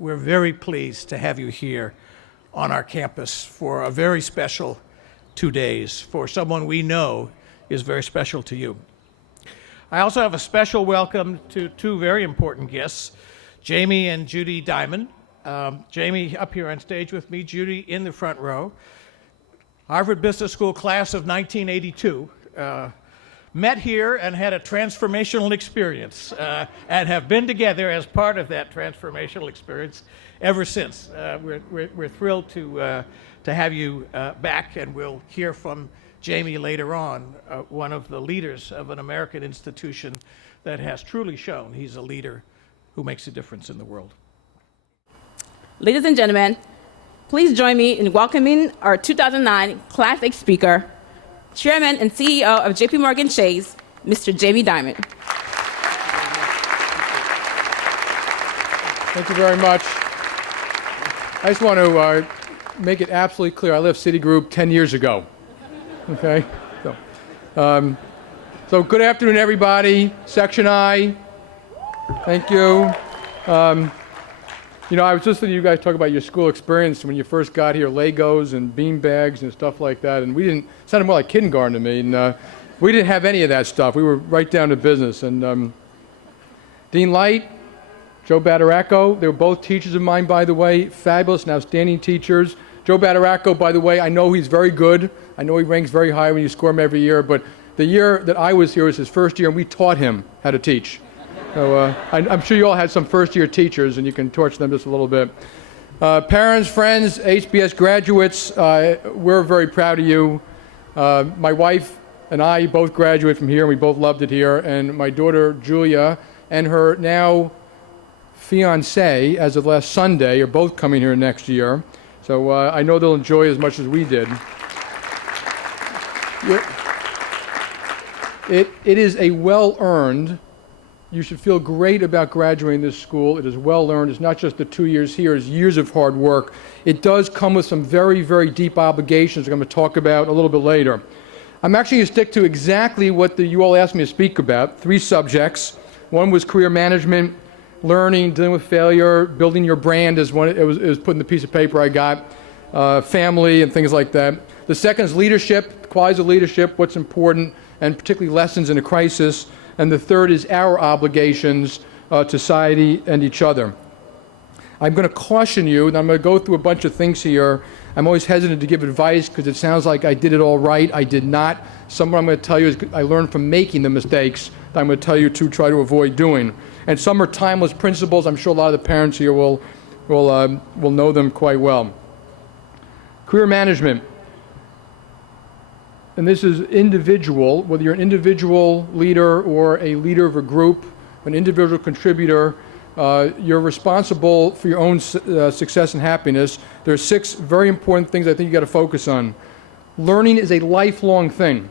we're very pleased to have you here on our campus for a very special 2 days for someone we know is very special to you. I also have a special welcome to two very important guests, Jamie and Judy Dimon. Jamie up here on stage with me, Judy in the front row. Harvard Business School class of 1982. Met here and had a transformational experience and have been together as part of that transformational experience ever since. We're thrilled to have you back, and we'll hear from Jamie later on, one of the leaders of an American institution that has truly shown he's a leader who makes a difference in the world. Ladies and gentlemen, please join me in welcoming our 2009 Class 8 speaker, Chairman and CEO of JPMorgan Chase, Mr. Jamie Dimon. Thank you very much. I just want to make it absolutely clear, I left Citigroup 10 years ago. Okay? So good afternoon, everybody. Section I. Thank you. I was listening to you guys talk about your school experience when you first got here, Legos and bean bags and stuff like that, and it sounded more like kindergarten to me, and we didn't have any of that stuff. We were right down to business. And Dean Light, Jobadder Echo, they were both teachers of mine, by the way, fabulous and outstanding teachers. Jobadder Echo, by the way, I know he's very good. I know he ranks very high when you score him every year, but the year that I was here was his first year, and we taught him how to teach. So I'm sure you all had some first-year teachers, and you can torch them just a little bit. Parents, friends, HBS graduates, we're very proud of you. My wife and I both graduated from here, and we both loved it here. And my daughter, Julia, and her now fiancé, as of last Sunday, are both coming here next year. So I know they'll enjoy it as much as we did. It is a well-earned. You should feel great about graduating this school. It is well earned. It's not just the 2 years here, it's years of hard work. It does come with some very, very deep obligations I'm going to talk about a little bit later. I'm actually going to stick to exactly what you all asked me to speak about, 3 subjects. One was career management, learning, dealing with failure, building your brand as one. It was put in the piece of paper I got, family and things like that. The second is leadership, qualities of leadership, what's important, and particularly lessons in a crisis. And the third is our obligations to society and each other. I'm going to caution you, and I'm going to go through a bunch of things here. I'm always hesitant to give advice because it sounds like I did it all right. I did not. Some of what I'm going to tell you is I learned from making the mistakes that I'm going to tell you to try to avoid doing. And some are timeless principles. I'm sure a lot of the parents here will know them quite well. Career management. And this is individual, whether you're an individual leader or a leader of a group, an individual contributor, you're responsible for your own success and happiness. There are 6 very important things I think you got to focus on. Learning is a lifelong thing.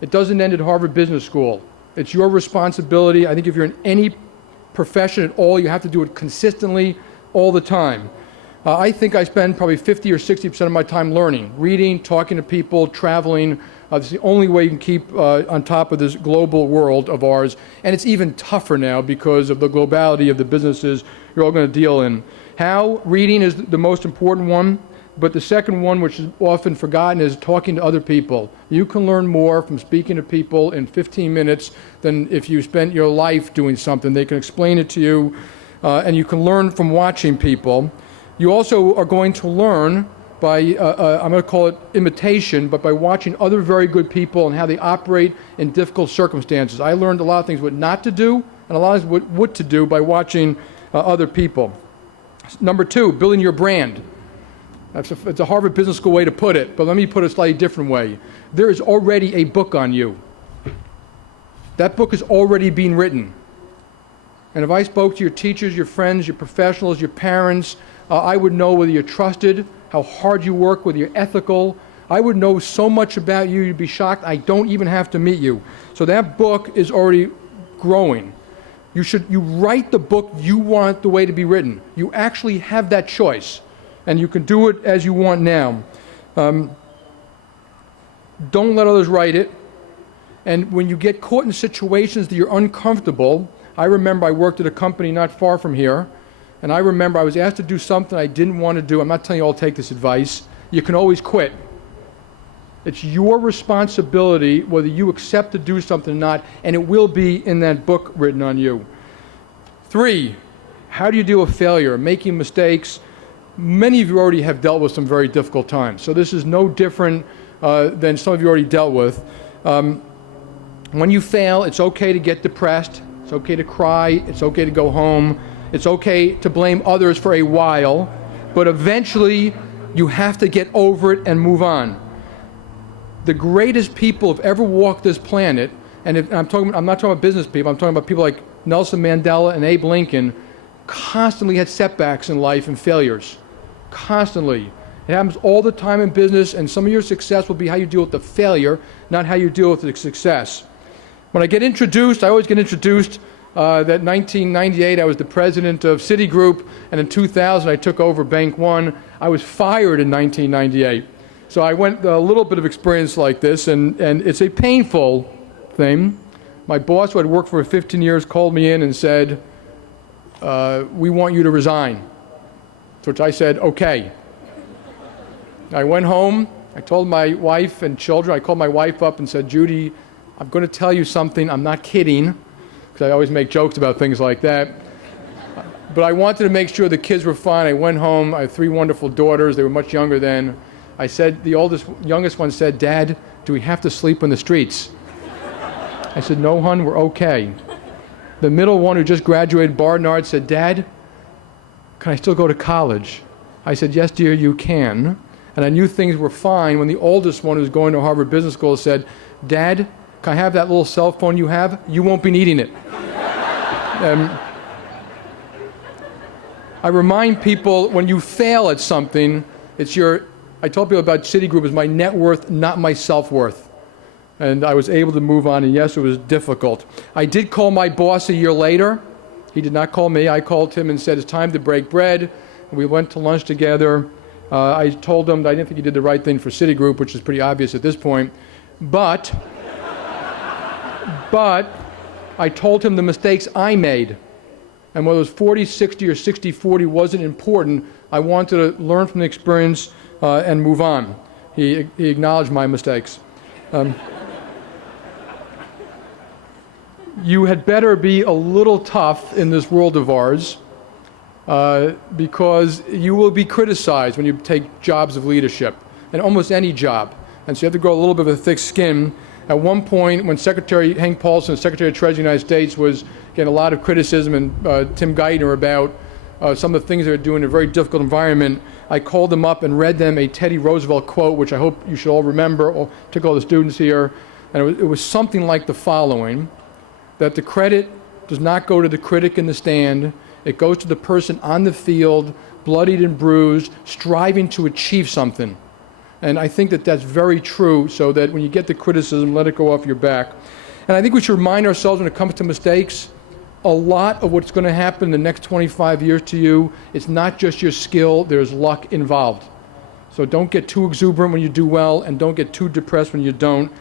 It doesn't end at Harvard Business School. It's your responsibility. I think if you're in any profession at all, you have to do it consistently all the time. I think I spend probably 50 or 60% of my time learning, reading, talking to people, traveling. It's the only way you can keep on top of this global world of ours. And it's even tougher now because of the globality of the businesses you're all going to deal in. How? Reading is the most important one. But the second one, which is often forgotten, is talking to other people. You can learn more from speaking to people in 15 minutes than if you spent your life doing something. They can explain it to you, and you can learn from watching people. You also are going to learn by, I'm going to call it imitation, but by watching other very good people and how they operate in difficult circumstances. I learned a lot of things what not to do and a lot of things what to do by watching other people. Number 2, building your brand. It's a Harvard Business School way to put it, but let me put it a slightly different way. There is already a book on you. That book is already being written. And if I spoke to your teachers, your friends, your professionals, your parents, I would know whether you're trusted, how hard you work, whether you're ethical. I would know so much about you, you'd be shocked. I don't even have to meet you. So that book is already growing. You write the book you want the way to be written. You actually have that choice, and you can do it as you want now. Don't let others write it. And when you get caught in situations that you're uncomfortable, I remember I worked at a company not far from here, And I remember I was asked to do something I didn't want to do. I'm not telling you all to take this advice. You can always quit. It's your responsibility whether you accept to do something or not, and it will be in that book written on you. 3, how do you deal with failure, making mistakes? Many of you already have dealt with some very difficult times, so this is no different than some of you already dealt with. When you fail, it's okay to get depressed. It's okay to cry. It's okay to go home. It's okay to blame others for a while, but eventually you have to get over it and move on. The greatest people who've ever walked this planet, and I'm not talking about business people, I'm talking about people like Nelson Mandela and Abe Lincoln, constantly had setbacks in life and failures. Constantly. It happens all the time in business, and some of your success will be how you deal with the failure, not how you deal with the success. When I get introduced, I always get introduced that 1998 I was the president of Citigroup, and in 2000 I took over Bank One. I was fired in 1998. So I went a little bit of experience like this, and it's a painful thing. My boss, who I'd worked for 15 years, called me in and said, we want you to resign. To which I said, okay. I went home, I told my wife and children, I called my wife up and said, Judy, I'm going to tell you something, I'm not kidding, because I always make jokes about things like that. But I wanted to make sure the kids were fine. I went home, I have 3 wonderful daughters, they were much younger then. I said, the youngest one said, Dad, do we have to sleep in the streets? I said, no, hon, we're okay. The middle one, who just graduated Barnard, said, Dad, can I still go to college? I said, yes, dear, you can. And I knew things were fine when the oldest one, who was going to Harvard Business School, said, Dad, can I have that little cell phone you have? You won't be needing it. I remind people, when you fail at something, I told people about Citigroup as my net worth, not my self-worth. And I was able to move on, and yes, it was difficult. I did call my boss a year later. He did not call me. I called him and said, it's time to break bread. We went to lunch together. I told him that I didn't think he did the right thing for Citigroup, which is pretty obvious at this point. But I told him the mistakes I made. And whether it was 40-60 or 60-40 wasn't important. I wanted to learn from the experience and move on. He acknowledged my mistakes. You had better be a little tough in this world of ours, because you will be criticized when you take jobs of leadership, and almost any job. And so you have to grow a little bit of a thick skin. At one point, when Secretary Hank Paulson, Secretary of Treasury of the United States, was getting a lot of criticism, and Tim Geithner, about some of the things they were doing in a very difficult environment, I called them up and read them a Teddy Roosevelt quote, which I hope you should all remember, or took all the students here. And it was something like the following, that the credit does not go to the critic in the stand. It goes to the person on the field, bloodied and bruised, striving to achieve something. And I think that that's very true, so that when you get the criticism, let it go off your back. And I think we should remind ourselves, when it comes to mistakes, a lot of what's going to happen in the next 25 years to you, it's not just your skill, there's luck involved. So don't get too exuberant when you do well, and don't get too depressed when you don't.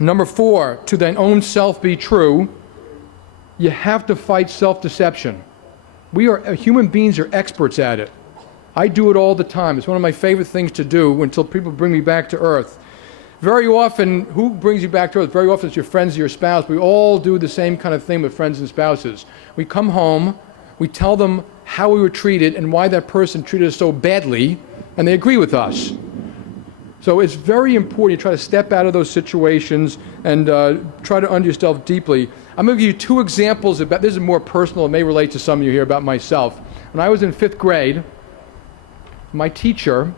Number 4, to thine own self be true. You have to fight self-deception. Human beings are experts at it. I do it all the time. It's one of my favorite things to do until people bring me back to earth. Very often, who brings you back to earth? Very often it's your friends or your spouse. We all do the same kind of thing with friends and spouses. We come home, we tell them how we were treated and why that person treated us so badly, and they agree with us. So it's very important you try to step out of those situations and try to understand yourself deeply. I'm going to give you 2 examples about, this is more personal, it may relate to some of you here, about myself. When I was in 5th grade, my teacher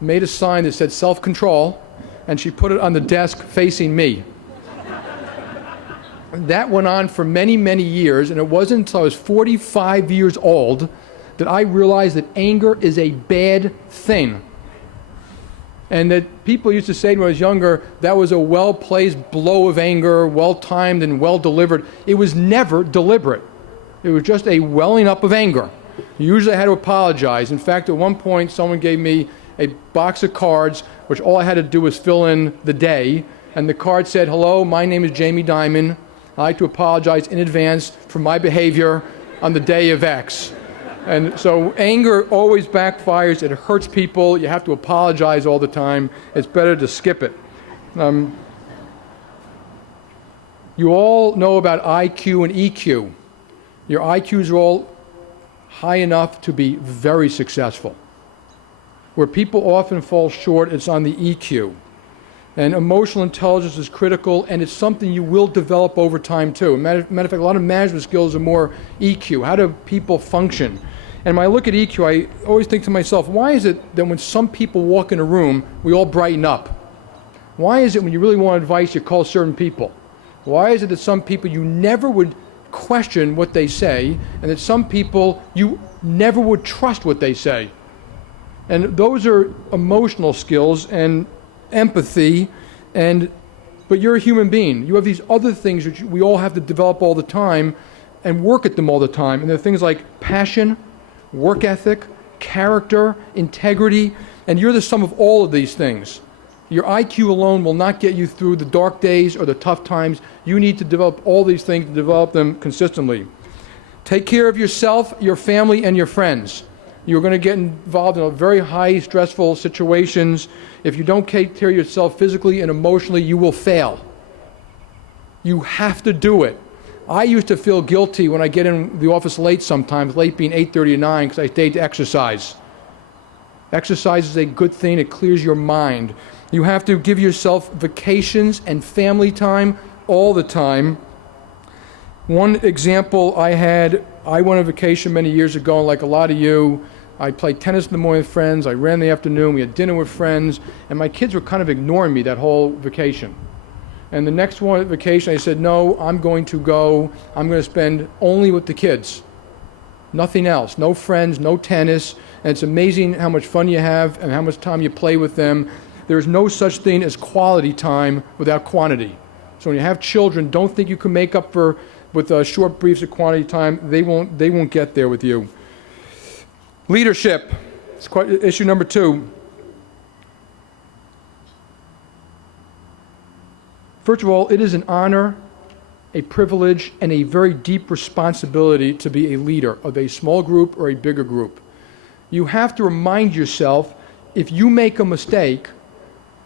made a sign that said self-control, and she put it on the desk facing me. That went on for many, many years, and it wasn't until I was 45 years old that I realized that anger is a bad thing. And that people used to say to me when I was younger, that was a well-placed blow of anger, well-timed and well-delivered. It was never deliberate. It was just a welling up of anger. Usually I had to apologize. In fact, at one point, someone gave me a box of cards, which all I had to do was fill in the day. And the card said, hello, my name is Jamie Dimon. I'd like to apologize in advance for my behavior on the day of X. And so anger always backfires. It hurts people. You have to apologize all the time. It's better to skip it. You all know about IQ and EQ. Your IQs are all high enough to be very successful. Where people often fall short, it's on the EQ. And emotional intelligence is critical, and it's something you will develop over time too. Matter of fact, a lot of management skills are more EQ. How do people function? And when I look at EQ, I always think to myself, why is it that when some people walk in a room, we all brighten up? Why is it when you really want advice, you call certain people? Why is it that some people you never would question what they say, and that some people you never would trust what they say? And those are emotional skills and empathy, but you're a human being. You have these other things which we all have to develop all the time and work at them all the time. And they're things like passion, work ethic, character, integrity, and you're the sum of all of these things. Your IQ alone will not get you through the dark days or the tough times. You need to develop all these things, to develop them consistently. Take care of yourself, your family, and your friends. You're going to get involved in a very high, stressful situations. If you don't take care of yourself physically and emotionally, you will fail. You have to do it. I used to feel guilty when I get in the office late sometimes, late being 8:30 to 9, because I stayed to exercise. Exercise is a good thing. It clears your mind. You have to give yourself vacations and family time all the time. One example I went on vacation many years ago, and like a lot of you, I played tennis in the morning with friends, I ran in the afternoon, we had dinner with friends, and my kids were kind of ignoring me that whole vacation. And the next vacation I said, no, I'm going to spend only with the kids. Nothing else, no friends, no tennis, and it's amazing how much fun you have and how much time you play with them. There's no such thing as quality time without quantity. So when you have children, don't think you can make up with short briefs of quantity time. They won't get there with you. Leadership, it's issue number 2. First of all, it is an honor, a privilege, and a very deep responsibility to be a leader of a small group or a bigger group. You have to remind yourself, if you make a mistake,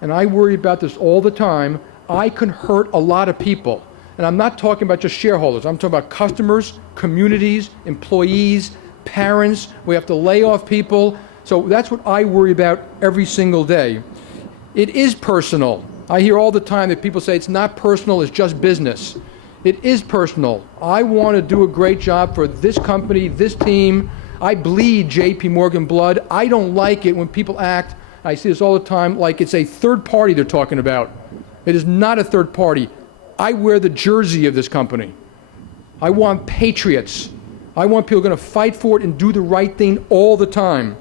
and I worry about this all the time, I can hurt a lot of people. And I'm not talking about just shareholders. I'm talking about customers, communities, employees, parents. We have to lay off people. So that's what I worry about every single day. It is personal. I hear all the time that people say it's not personal, it's just business. It is personal. I want to do a great job for this company, this team. I bleed JPMorgan blood. I don't like it when people act, I see this all the time, like it's a third party they're talking about. It is not a third party. I wear the jersey of this company. I want patriots. I want people going to fight for it and do the right thing all the time.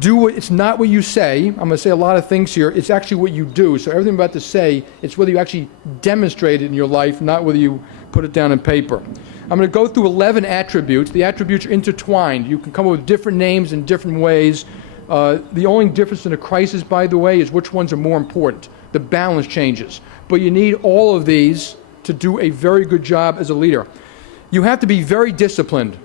It's not what you say. I'm going to say a lot of things here. It's actually what you do. So everything I'm about to say, it's whether you actually demonstrate it in your life, not whether you put it down on paper. I'm going to go through 11 attributes. The attributes are intertwined. You can come up with different names in different ways. The only difference in a crisis, by the way, is which ones are more important. The balance changes. But you need all of these to do a very good job as a leader. You have to be very disciplined.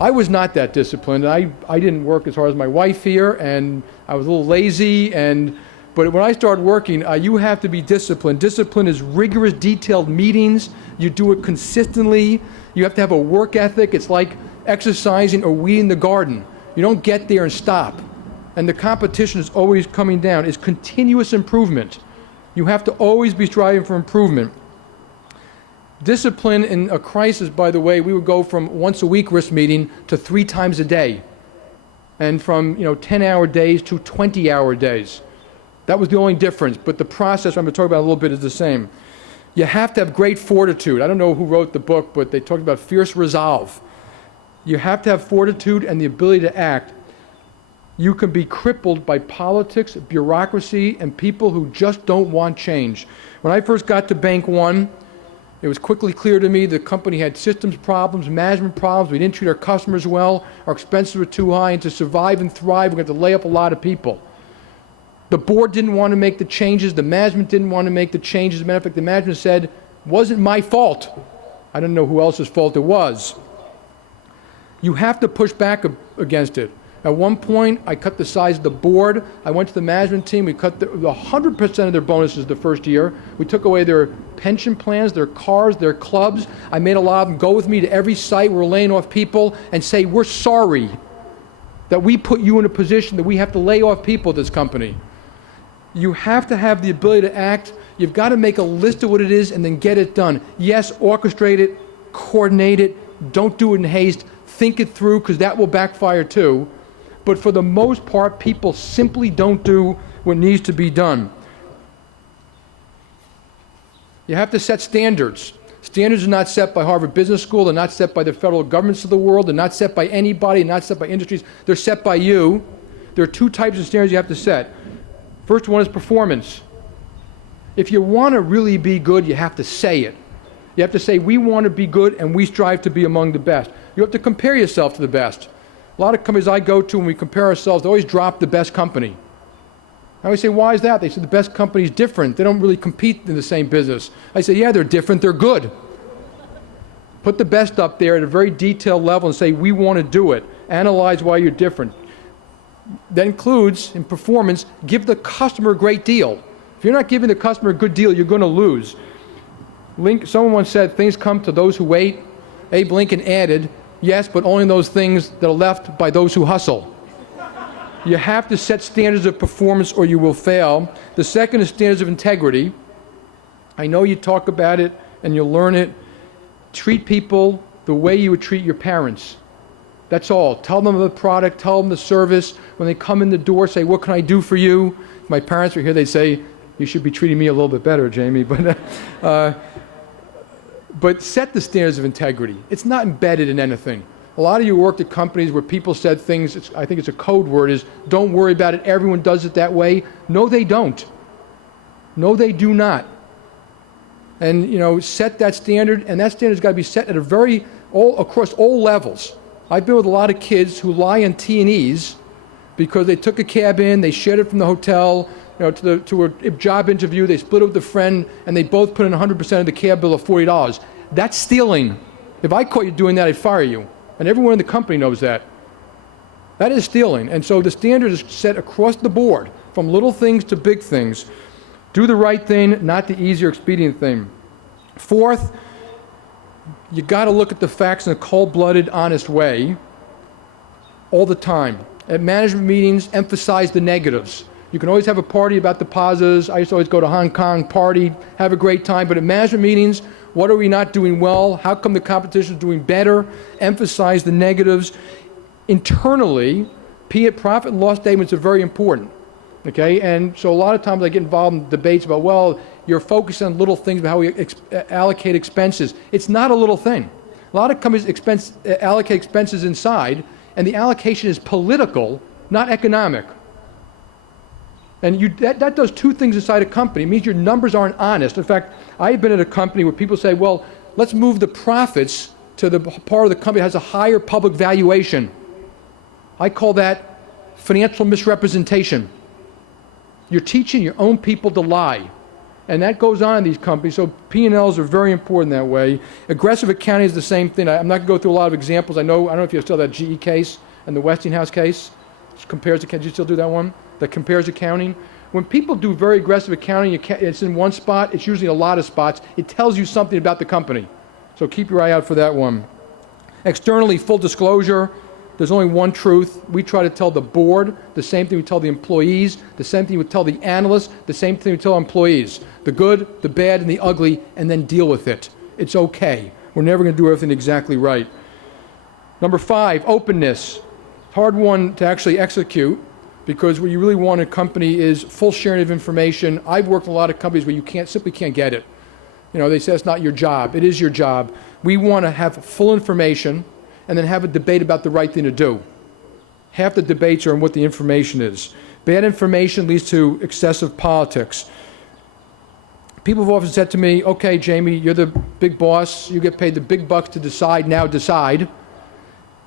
I was not that disciplined. I didn't work as hard as my wife here, and I was a little lazy. But when I started working, you have to be disciplined. Discipline is rigorous, detailed meetings. You do it consistently. You have to have a work ethic. It's like exercising or weeding the garden. You don't get there and stop. And the competition is always coming down. It's continuous improvement. You have to always be striving for improvement. Discipline in a crisis, by the way, we would go from once a week risk meeting to 3 times a day. And from 10-hour days to 20-hour days. That was the only difference, but the process I'm going to talk about a little bit is the same. You have to have great fortitude. I don't know who wrote the book, but they talked about fierce resolve. You have to have fortitude and the ability to act. You can be crippled by politics, bureaucracy, and people who just don't want change. When I first got to Bank One, it was quickly clear to me the company had systems problems, management problems. We didn't treat our customers well. Our expenses were too high, and to survive and thrive, we're going to have to lay up a lot of people. The board didn't want to make the changes. The management didn't want to make the changes. As a matter of fact, the management said, it wasn't my fault. I don't know who else's fault it was. You have to push back against it. At one point, I cut the size of the board. I went to the management team. We cut 100% of their bonuses the first year. We took away their pension plans, their cars, their clubs. I made a lot of them go with me to every site where we're laying off people and say, we're sorry that we put you in a position that we have to lay off people at this company. You have to have the ability to act. You've got to make a list of what it is and then get it done. Yes, orchestrate it, coordinate it. Don't do it in haste. Think it through, because that will backfire too. But for the most part, people simply don't do what needs to be done. You have to set standards. Standards are not set by Harvard Business School. They're not set by the federal governments of the world. They're not set by anybody. They're not set by industries. They're set by you. There are two types of standards you have to set. First one is performance. If you want to really be good, you have to say it. You have to say, we want to be good and we strive to be among the best. You have to compare yourself to the best. A lot of companies I go to, when we compare ourselves, they always drop the best company. I always say, why is that? They say, the best company is different. They don't really compete in the same business. I say, yeah, they're different. They're good. Put the best up there at a very detailed level and say, we want to do it. Analyze why you're different. That includes, in performance, give the customer a great deal. If you're not giving the customer a good deal, you're going to lose. Someone once said, things come to those who wait. Abe Lincoln added, yes, but only those things that are left by those who hustle. You have to set standards of performance or you will fail. The second is standards of integrity. I know you talk about it and you'll learn it. Treat people the way you would treat your parents. That's all. Tell them the product, tell them the service. When they come in the door, say, what can I do for you? If my parents were here, they'd say, you should be treating me a little bit better, Jamie. But set the standards of integrity. It's not embedded in anything. A lot of you worked at companies where people said things, I think it's a code word, is don't worry about it, everyone does it that way. No, they don't. No, they do not. And, set that standard, and that standard's got to be set at across all levels. I've been with a lot of kids who lie on T&Es because they took a cab in, they shared it from the hotel, to a job interview, they split it with a friend, and they both put in 100% of the cab bill of $40. That's stealing. If I caught you doing that, I'd fire you. And everyone in the company knows that. That is stealing. And so the standard is set across the board, from little things to big things. Do the right thing, not the easy or expedient thing. Fourth, you got to look at the facts in a cold-blooded, honest way all the time. At management meetings, emphasize the negatives. You can always have a party about the positives. I used to always go to Hong Kong, party, have a great time. But at management meetings, what are we not doing well? How come the competition is doing better? Emphasize the negatives. Internally, profit and loss statements are very important. Okay? And so a lot of times I get involved in debates about, well, you're focused on little things about how we allocate expenses. It's not a little thing. A lot of companies allocate expenses inside, and the allocation is political, not economic. And that does two things inside a company. It means your numbers aren't honest. In fact, I've been at a company where people say, well, let's move the profits to the part of the company that has a higher public valuation. I call that financial misrepresentation. You're teaching your own people to lie. And that goes on in these companies. So P&Ls are very important that way. Aggressive accounting is the same thing. I'm not going to go through a lot of examples. I don't know if you still have that GE case and the Westinghouse case. Did you still do that one? That compares accounting. When people do very aggressive accounting, it's in one spot, it's usually a lot of spots. It tells you something about the company. So keep your eye out for that one. Externally, full disclosure. There's only one truth. We try to tell the board the same thing we tell the employees, the same thing we tell the analysts, the same thing we tell employees. The good, the bad, and the ugly, and then deal with it. It's okay. We're never going to do everything exactly right. Number 5, openness. Hard one to actually execute, because what you really want in a company is full sharing of information. I've worked in a lot of companies where you simply can't get it. They say it's not your job. It is your job. We want to have full information and then have a debate about the right thing to do. Half the debates are on what the information is. Bad information leads to excessive politics. People have often said to me, okay, Jamie, you're the big boss. You get paid the big bucks to decide. Now decide.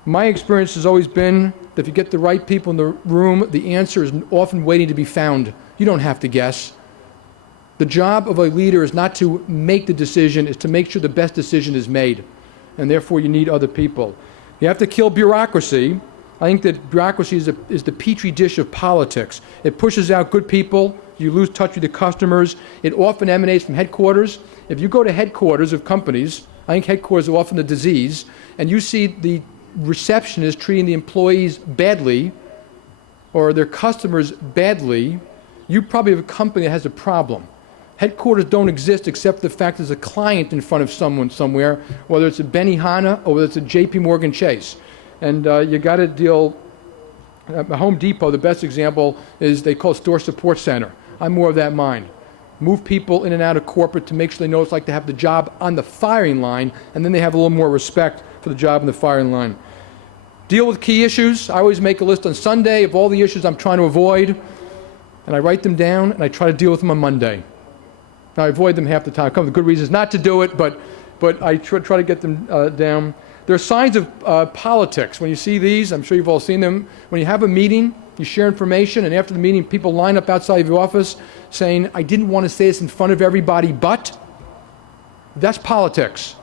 My experience has always been that if you get the right people in the room, the answer is often waiting to be found. You don't have to guess. The job of a leader is not to make the decision, it's to make sure the best decision is made. And therefore you need other people. You have to kill bureaucracy. I think that bureaucracy is the petri dish of politics. It pushes out good people. You lose touch with the customers. It often emanates from headquarters. If you go to headquarters of companies, I think headquarters are often the disease, and you see the receptionist treating the employees badly or their customers badly, you probably have a company that has a problem. Headquarters don't exist except for the fact there's a client in front of someone somewhere, whether it's a Benihana or whether it's a JPMorgan Chase. And you got to deal, at Home Depot, the best example is they call it store support center. I'm more of that mind. Move people in and out of corporate to make sure they know what it's like to have the job on the firing line, and then they have a little more respect for the job on the firing line. Deal with key issues. I always make a list on Sunday of all the issues I'm trying to avoid, and I write them down, and I try to deal with them on Monday. Now, I avoid them half the time. I come up with good reasons not to do it, but I try to get them down. There are signs of politics. When you see these, I'm sure you've all seen them. When you have a meeting, you share information, and after the meeting, people line up outside of your office saying, I didn't want to say this in front of everybody, but that's politics.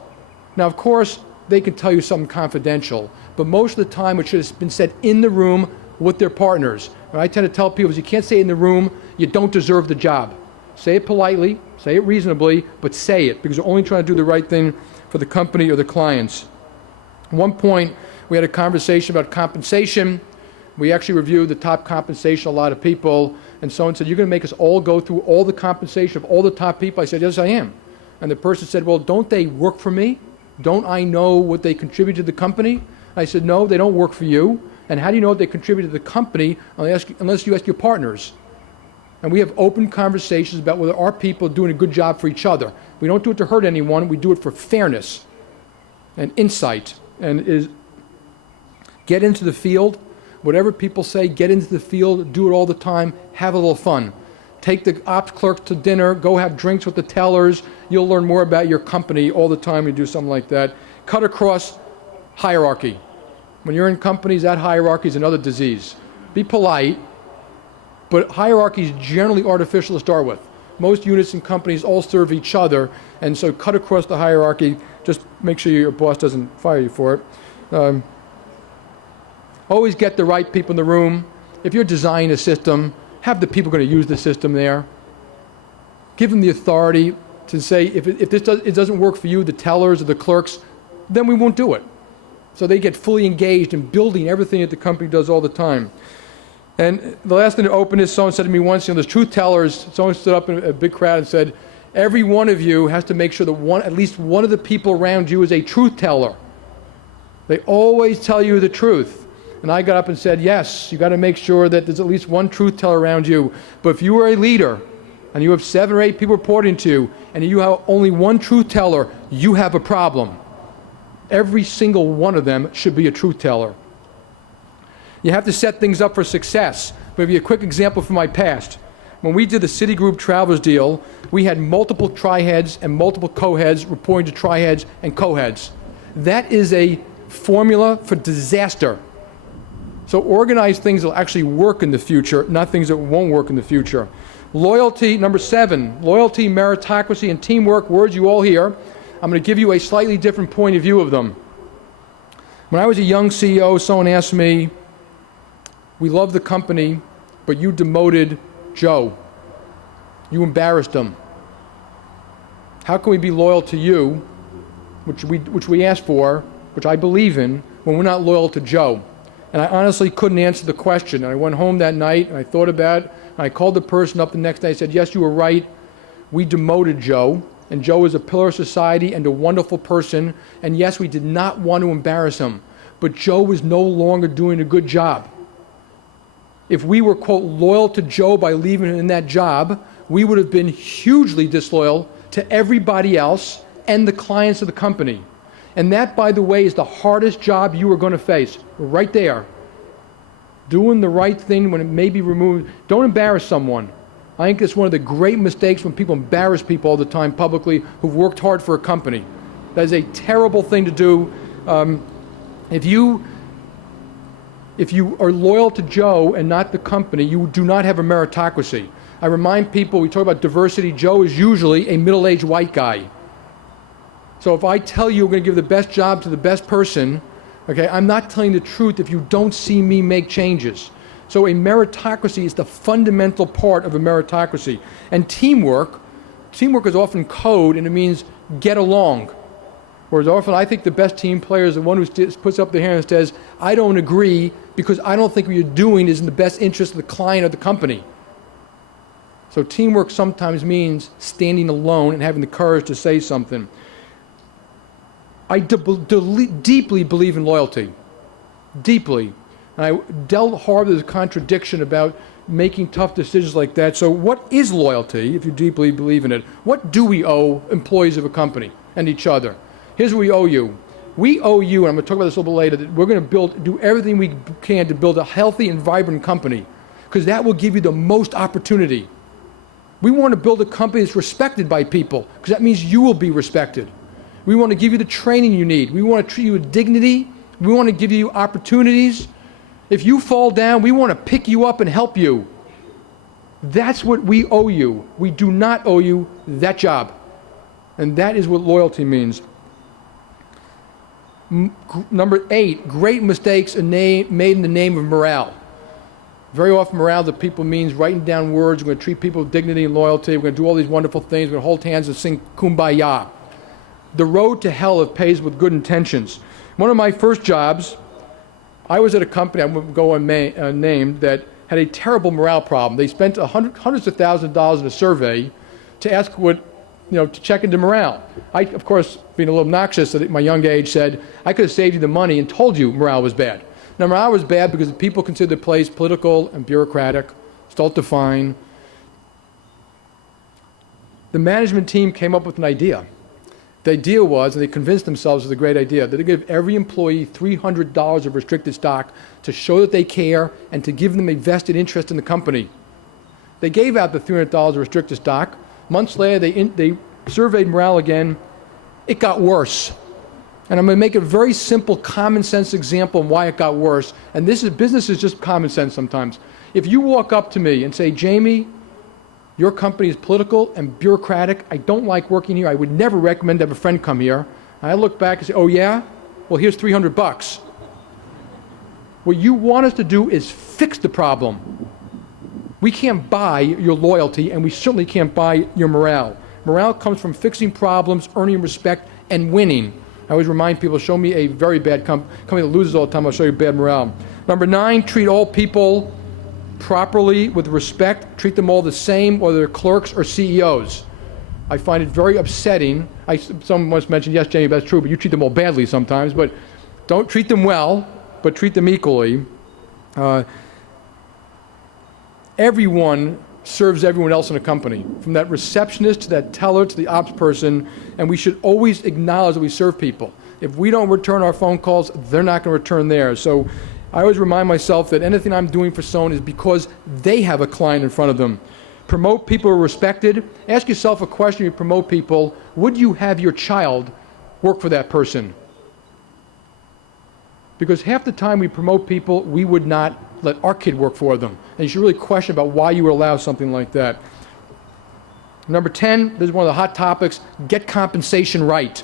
Now, of course, they can tell you something confidential, but most of the time it should have been said in the room with their partners. And I tend to tell people, is you can't say it in the room, you don't deserve the job. Say it politely, say it reasonably, but say it, because you're only trying to do the right thing for the company or the clients. At one point, we had a conversation about compensation. We actually reviewed the top compensation of a lot of people, and someone said, you're going to make us all go through all the compensation of all the top people? I said, yes, I am. And the person said, well, don't they work for me? Don't I know what they contribute to the company? I said, no, they don't work for you. And how do you know what they contribute to the company unless you ask your partners? And we have open conversations about whether our people are doing a good job for each other. We don't do it to hurt anyone. We do it for fairness and insight. And get into the field. Whatever people say, get into the field, do it all the time, have a little fun. Take the ops clerk to dinner, go have drinks with the tellers. You'll learn more about your company all the time when you do something like that. Cut across hierarchy. When you're in companies, that hierarchy is another disease. Be polite, but hierarchy is generally artificial to start with. Most units in companies all serve each other, and so cut across the hierarchy. Just make sure your boss doesn't fire you for it. Always get the right people in the room. If you're designing a system, have the people going to use the system there. Give them the authority to say, if it doesn't work for you, the tellers or the clerks, then we won't do it. So they get fully engaged in building everything that the company does all the time. And the last thing to open is, someone said to me once, there's truth tellers. Someone stood up in a big crowd and said, every one of you has to make sure that at least one of the people around you is a truth teller. They always tell you the truth. And I got up and said, yes, you got to make sure that there's at least one truth teller around you. But if you are a leader and you have 7 or 8 people reporting to you and you have only one truth teller, you have a problem. Every single one of them should be a truth teller. You have to set things up for success. I'll give you a quick example from my past. When we did the Citigroup Travelers deal, we had multiple tri-heads and multiple co-heads reporting to tri-heads and co-heads. That is a formula for disaster. So organize things that will actually work in the future, not things that won't work in the future. Loyalty, number 7. Loyalty, meritocracy, and teamwork, words you all hear. I'm going to give you a slightly different point of view of them. When I was a young CEO, someone asked me, we love the company, but you demoted Joe. You embarrassed him. How can we be loyal to you, which we asked for, which I believe in, when we're not loyal to Joe? And I honestly couldn't answer the question. And I went home that night and I thought about it. And I called the person up the next day. I said, yes, you were right. We demoted Joe. And Joe is a pillar of society and a wonderful person. And yes, we did not want to embarrass him. But Joe was no longer doing a good job. If we were, quote, loyal to Joe by leaving him in that job, we would have been hugely disloyal to everybody else and the clients of the company. And that, by the way, is the hardest job you are going to face, right there. Doing the right thing when it may be removed. Don't embarrass someone. I think it's one of the great mistakes when people embarrass people all the time publicly who've worked hard for a company. That is a terrible thing to do. If you are loyal to Joe and not the company, you do not have a meritocracy. I remind people, we talk about diversity, Joe is usually a middle-aged white guy. So if I tell you we're going to give the best job to the best person, Okay, I'm not telling the truth if you don't see me make changes. So a meritocracy is the fundamental part of a meritocracy. And teamwork is often code, and it means get along. Whereas often I think the best team player is the one who puts up their hand and says, I don't agree because I don't think what you're doing is in the best interest of the client or the company. So teamwork sometimes means standing alone and having the courage to say something. I deeply believe in loyalty. Deeply. And I dealt hard with the contradiction about making tough decisions like that. So what is loyalty, if you deeply believe in it? What do we owe employees of a company and each other? Here's what we owe you. We owe you, and I'm going to talk about this a little bit later, that we're going to do everything we can to build a healthy and vibrant company, because that will give you the most opportunity. We want to build a company that's respected by people, because that means you will be respected. We want to give you the training you need. We want to treat you with dignity. We want to give you opportunities. If you fall down, we want to pick you up and help you. That's what we owe you. We do not owe you that job. And that is what loyalty means. Number 8, great mistakes are made in the name of morale. Very often morale to people means writing down words. We're going to treat people with dignity and loyalty. We're going to do all these wonderful things. We're going to hold hands and sing Kumbaya. The road to hell is paved with good intentions. One of my first jobs, I was at a company, I won't go unnamed, that had a terrible morale problem. They spent hundreds of thousands of dollars in a survey to ask to check into morale. I, of course, being a little obnoxious at my young age, said, I could have saved you the money and told you morale was bad. Now, morale was bad because the people considered the place political and bureaucratic, still defined. The management team came up with an idea. The idea was, and they convinced themselves it was a great idea, that they give every employee $300 of restricted stock to show that they care and to give them a vested interest in the company. They gave out the $300 of restricted stock. Months later, they surveyed morale again. It got worse. And I'm going to make a very simple, common sense example of why it got worse. And business is just common sense sometimes. If you walk up to me and say, Jamie, your company is political and bureaucratic. I don't like working here. I would never recommend to have a friend come here. And I look back and say, oh yeah? Well, here's $300. What you want us to do is fix the problem. We can't buy your loyalty, and we certainly can't buy your morale. Morale comes from fixing problems, earning respect, and winning. I always remind people, show me a very bad company that loses all the time, I'll show you bad morale. Number 9, treat all people properly, with respect. Treat them all the same, whether they're clerks or CEOs. I find it very upsetting. Someone once mentioned, yes, Jamie, that's true, but you treat them all badly sometimes, but don't treat them well, but treat them equally. Everyone serves everyone else in a company, from that receptionist to that teller to the ops person, and we should always acknowledge that we serve people. If we don't return our phone calls, they're not going to return theirs. So I always remind myself that anything I'm doing for someone is because they have a client in front of them. Promote people who are respected. Ask yourself a question: you promote people, would you have your child work for that person? Because half the time we promote people, we would not let our kid work for them. And you should really question about why you would allow something like that. Number 10, this is one of the hot topics: get compensation right.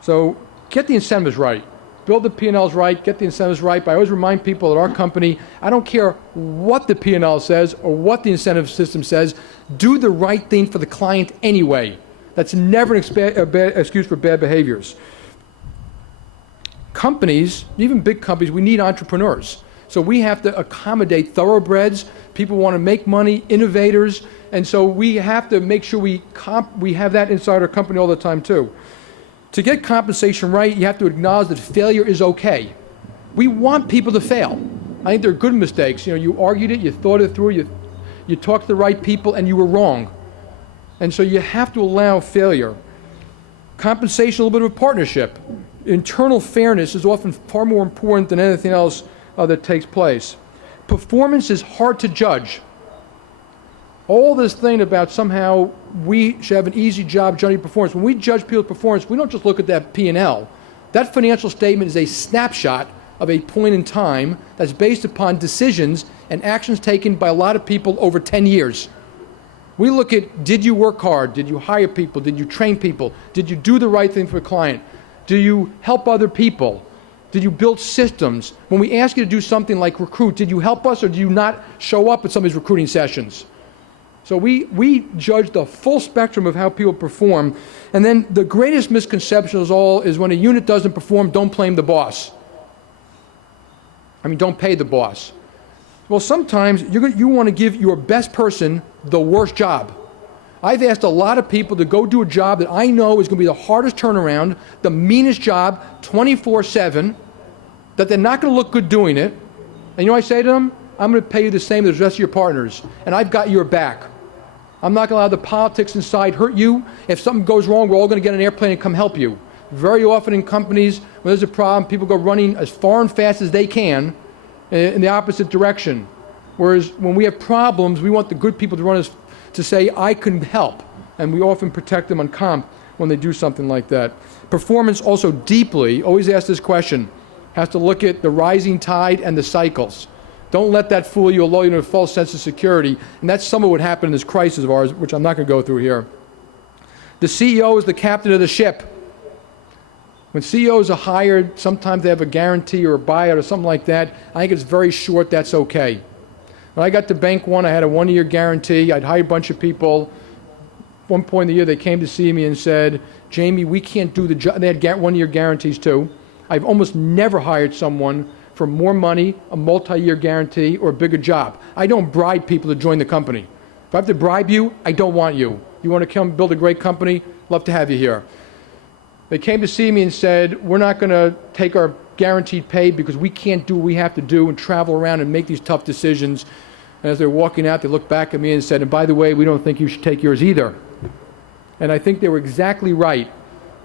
So get the incentives right. Build the P&Ls right, get the incentives right. But I always remind people at our company, I don't care what the P&L says or what the incentive system says, do the right thing for the client anyway. That's never an excuse for bad behaviors. Companies, even big companies, we need entrepreneurs. So we have to accommodate thoroughbreds. People want to make money, innovators, and so we have to make sure we have that inside our company all the time too. To get compensation right, you have to acknowledge that failure is okay. We want people to fail. I think they're good mistakes. You argued it, you thought it through, you talked to the right people, and you were wrong. And so you have to allow failure. Compensation, a little bit of a partnership. Internal fairness is often far more important than anything else that takes place. Performance is hard to judge. All this thing about somehow we should have an easy job judging performance. When we judge people's performance, we don't just look at that P&L. That financial statement is a snapshot of a point in time that's based upon decisions and actions taken by a lot of people over 10 years. We look at, did you work hard? Did you hire people? Did you train people? Did you do the right thing for a client? Do you help other people? Did you build systems? When we ask you to do something like recruit, did you help us or did you not show up at some of these recruiting sessions? So we judge the full spectrum of how people perform. And then the greatest misconception of all is when a unit doesn't perform, don't blame the boss. I mean, don't pay the boss. Well, sometimes you want to give your best person the worst job. I've asked a lot of people to go do a job that I know is going to be the hardest turnaround, the meanest job, 24/7, that they're not going to look good doing it. And you know what I say to them? I'm going to pay you the same as the rest of your partners, and I've got your back. I'm not going to allow the politics inside hurt you. If something goes wrong, we're all going to get on an airplane and come help you. Very often in companies, when there's a problem, people go running as far and fast as they can in the opposite direction. Whereas when we have problems, we want the good people to run us to say, I can help. And we often protect them on comp when they do something like that. Performance also deeply, always ask this question, has to look at the rising tide and the cycles. Don't let that fool you or lull you into a false sense of security. And that's some of what happened in this crisis of ours, which I'm not going to go through here. The CEO is the captain of the ship. When CEOs are hired, sometimes they have a guarantee or a buyout or something like that. I think it's very short, that's okay. When I got to Bank One, I had a 1-year guarantee. I'd hired a bunch of people. At one point in the year, they came to see me and said, Jamie, we can't do the job. They had 1-year guarantees too. I've almost never hired someone for more money, a multi-year guarantee, or a bigger job. I don't bribe people to join the company. If I have to bribe you, I don't want you. You want to come build a great company? Love to have you here. They came to see me and said, we're not going to take our guaranteed pay because we can't do what we have to do and travel around and make these tough decisions. And as they're walking out, they looked back at me and said, and by the way, we don't think you should take yours either. And I think they were exactly right.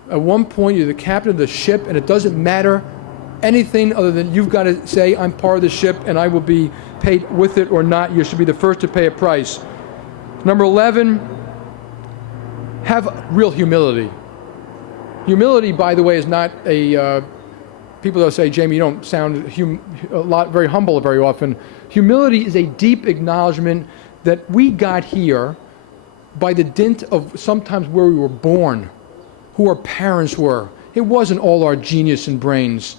At one point, you're the captain of the ship, and it doesn't matter anything other than you've got to say, I'm part of the ship, and I will be paid with it or not. You should be the first to pay a price. Number 11, have real humility. Humility, by the way, is not a, people that say, Jamie, you don't sound very humble very often. Humility is a deep acknowledgement that we got here by the dint of sometimes where we were born, who our parents were. It wasn't all our genius and brains.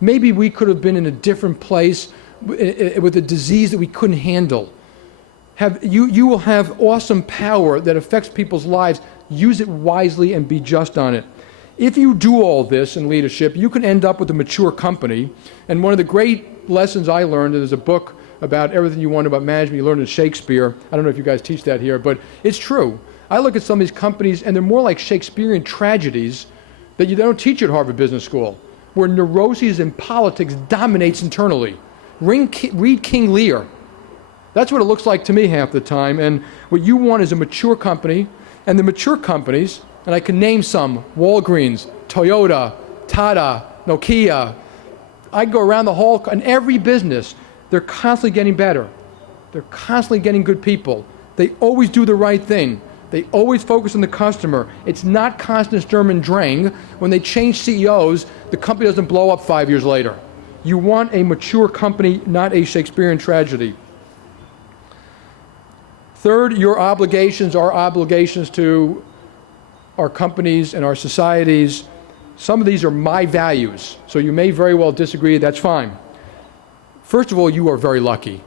Maybe we could have been in a different place with a disease that we couldn't handle. You will have awesome power that affects people's lives. Use it wisely and be just on it. If you do all this in leadership, you can end up with a mature company. And one of the great lessons I learned, there's a book about everything you want about management, you learn in Shakespeare. I don't know if you guys teach that here, but it's true. I look at some of these companies, and they're more like Shakespearean tragedies that you don't teach at Harvard Business School, where neuroses and politics dominates internally. Read King Lear. That's what it looks like to me half the time. And what you want is a mature company, and the mature companies, and I can name some, Walgreens, Toyota, Tata, Nokia. I go around the whole, in every business, they're constantly getting better. They're constantly getting good people. They always do the right thing. They always focus on the customer. It's not constant Sturm und Drang. When they change CEOs, the company doesn't blow up 5 years later. You want a mature company, not a Shakespearean tragedy. Third, your obligations are obligations to our companies and our societies. Some of these are my values, so you may very well disagree, that's fine. First of all, you are very lucky.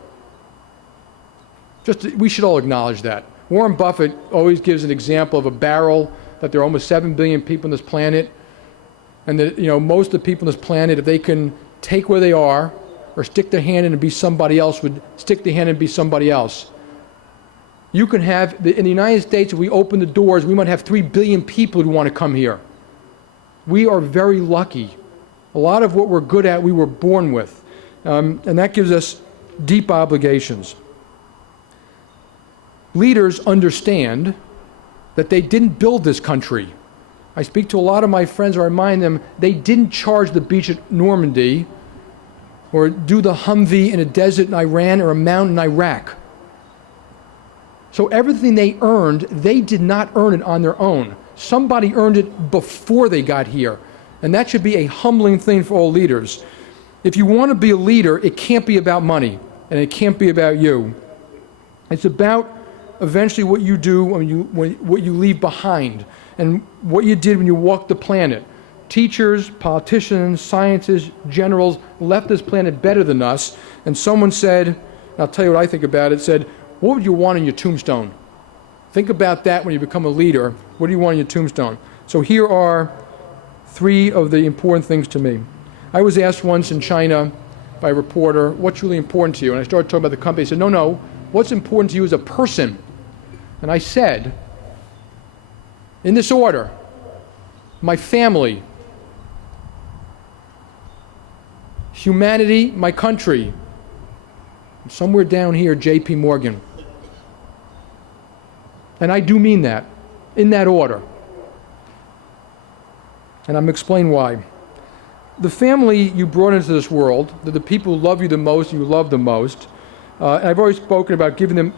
We should all acknowledge that. Warren Buffett always gives an example of a barrel, that there are almost 7 billion people on this planet, and that most of the people on this planet, if they can take where they are, or stick their hand in and be somebody else, would stick their hand in and be somebody else. You can have, in the United States, if we open the doors, we might have 3 billion people who want to come here. We are very lucky. A lot of what we're good at, we were born with. And that gives us deep obligations. Leaders understand that they didn't build this country. I speak to a lot of my friends, I remind them, they didn't charge the beach at Normandy, or do the Humvee in a desert in Iran or a mountain in Iraq. So everything they earned, they did not earn it on their own. Somebody earned it before they got here. And that should be a humbling thing for all leaders. If you want to be a leader, it can't be about money, and it can't be about you. It's about eventually what you do what you leave behind, and what you did when you walked the planet. teachers, politicians, scientists, generals left this planet better than us. And someone said, and I'll tell you what I think about it, said, what would you want on your tombstone? Think about that when you become a leader. What do you want on your tombstone? So here are 3 of the important things to me. I was asked once in China by a reporter, what's really important to you? And I started talking about the company. He said, no, what's important to you as a person? And I said, in this order, my family, humanity, my country, and somewhere down here, JPMorgan. And I do mean that, in that order. And I'm going to explain why. The family you brought into this world, the people who love you the most, you love the most, and I've always spoken about giving them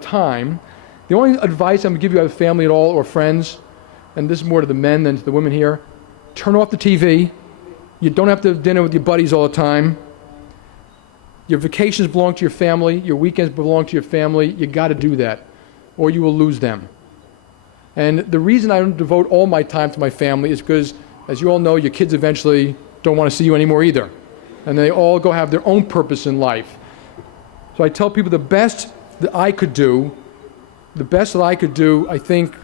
time. The only advice I'm going to give you about family at all or friends, and this is more to the men than to the women here, turn off the TV. You don't have to have dinner with your buddies all the time. Your vacations belong to your family. Your weekends belong to your family. You got to do that, or you will lose them. And the reason I don't devote all my time to my family is because, as you all know, your kids eventually don't want to see you anymore either. And they all go have their own purpose in life. So I tell people the best that I could do, I think,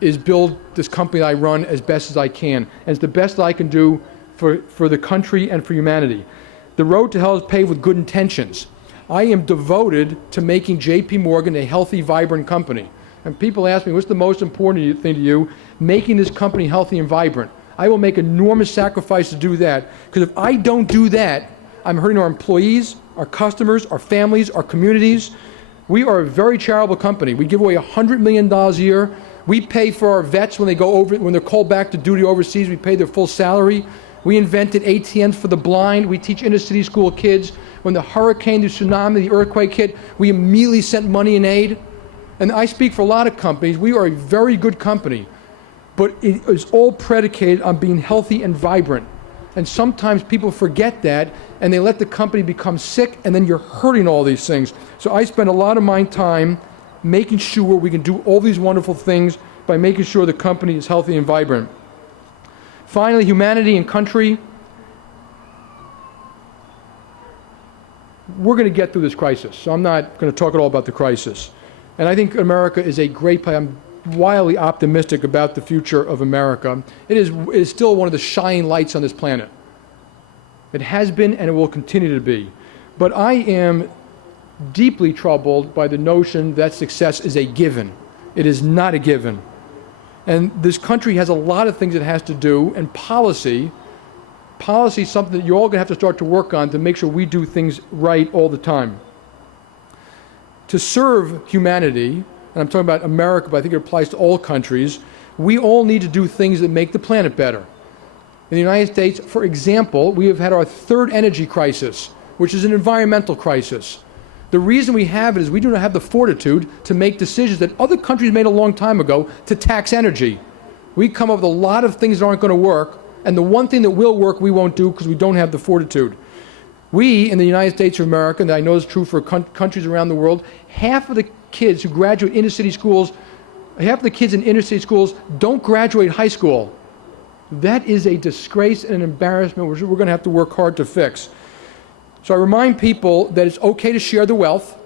is build this company that I run as best as I can. And it's the best that I can do for the country and for humanity. The road to hell is paved with good intentions. I am devoted to making JPMorgan a healthy, vibrant company. And people ask me, what's the most important thing to you? Making this company healthy and vibrant. I will make enormous sacrifice to do that, because if I don't do that, I'm hurting our employees, our customers, our families, our communities. We are a very charitable company. We give away $100 million a year. We pay for our vets when they're called back to duty overseas. We pay their full salary. We invented ATMs for the blind. We teach inner city school kids. When the hurricane, the tsunami, the earthquake hit, we immediately sent money and aid. And I speak for a lot of companies. We are a very good company, but it is all predicated on being healthy and vibrant. And sometimes people forget that, and they let the company become sick, and then you're hurting all these things. So I spend a lot of my time making sure we can do all these wonderful things by making sure the company is healthy and vibrant. Finally, humanity and country. We're going to get through this crisis, so I'm not going to talk at all about the crisis. And I think America is a great place. I'm wildly optimistic about the future of America. It is still one of the shining lights on this planet. It has been, and it will continue to be. But I am deeply troubled by the notion that success is a given. It is not a given. And this country has a lot of things it has to do, and policy is something that you're all going to have to start to work on to make sure we do things right all the time. To serve humanity, and I'm talking about America, but I think it applies to all countries, we all need to do things that make the planet better. In the United States, for example, we have had our 3rd energy crisis, which is an environmental crisis. The reason we have it is we do not have the fortitude to make decisions that other countries made a long time ago to tax energy. We come up with a lot of things that aren't going to work, and the one thing that will work we won't do because we don't have the fortitude. We, in the United States of America, and I know it's true for countries around the world, half of the kids who graduate inner city schools, half of the kids in inner city schools don't graduate high school. That is a disgrace and an embarrassment which we're going to have to work hard to fix. So I remind people that it's okay to share the wealth.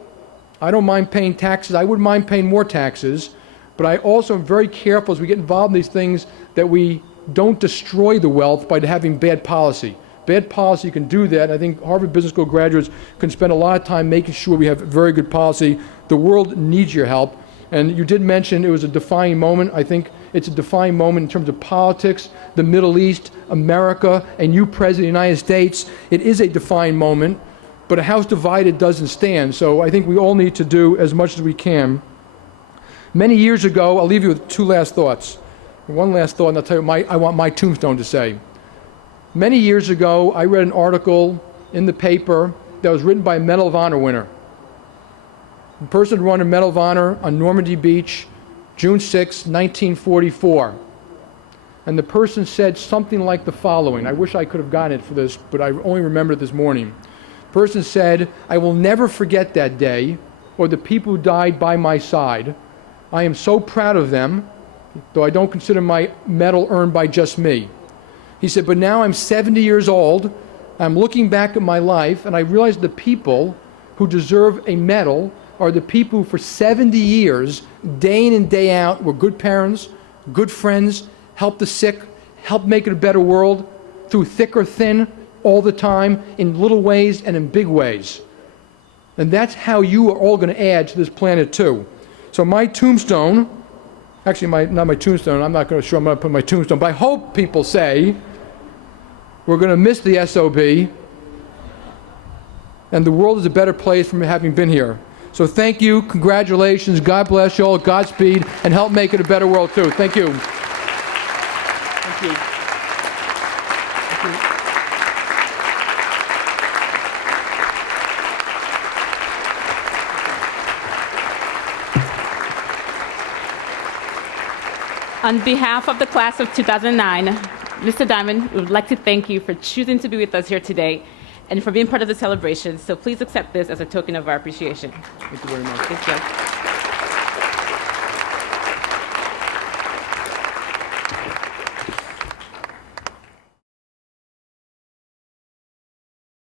I don't mind paying taxes. I wouldn't mind paying more taxes. But I also am very careful as we get involved in these things that we don't destroy the wealth by having bad policy. Bad policy can do that. I think Harvard Business School graduates can spend a lot of time making sure we have very good policy. The world needs your help. And you did mention it was a defining moment. I think it's a defining moment in terms of politics, the Middle East, America, and you, President of the United States. It is a defining moment, but a house divided doesn't stand. So I think we all need to do as much as we can. Many years ago, I'll leave you with 2 last thoughts. One last thought, and I'll tell you I want my tombstone to say. Many years ago, I read an article in the paper that was written by a Medal of Honor winner. The person won a Medal of Honor on Normandy Beach, June 6, 1944. And the person said something like the following. I wish I could have gotten it for this, but I only remembered it this morning. The person said, "I will never forget that day or the people who died by my side. I am so proud of them, though I don't consider my medal earned by just me. He said, but now I'm 70 years old, I'm looking back at my life, and I realize the people who deserve a medal are the people who for 70 years, day in and day out, were good parents, good friends, helped the sick, helped make it a better world, through thick or thin, all the time, in little ways and in big ways. And that's how you are all going to add to this planet too. So my tombstone, actually not my tombstone, I'm not sure I'm going to put my tombstone, but I hope people say, we're going to miss the SOB, and the world is a better place from having been here. So thank you, congratulations, God bless you all, Godspeed, and help make it a better world too. Thank you. Thank you. Thank you. On behalf of the class of 2009, Mr. Dimon, we would like to thank you for choosing to be with us here today and for being part of the celebration. So please accept this as a token of our appreciation. Thank you very much. Thank you.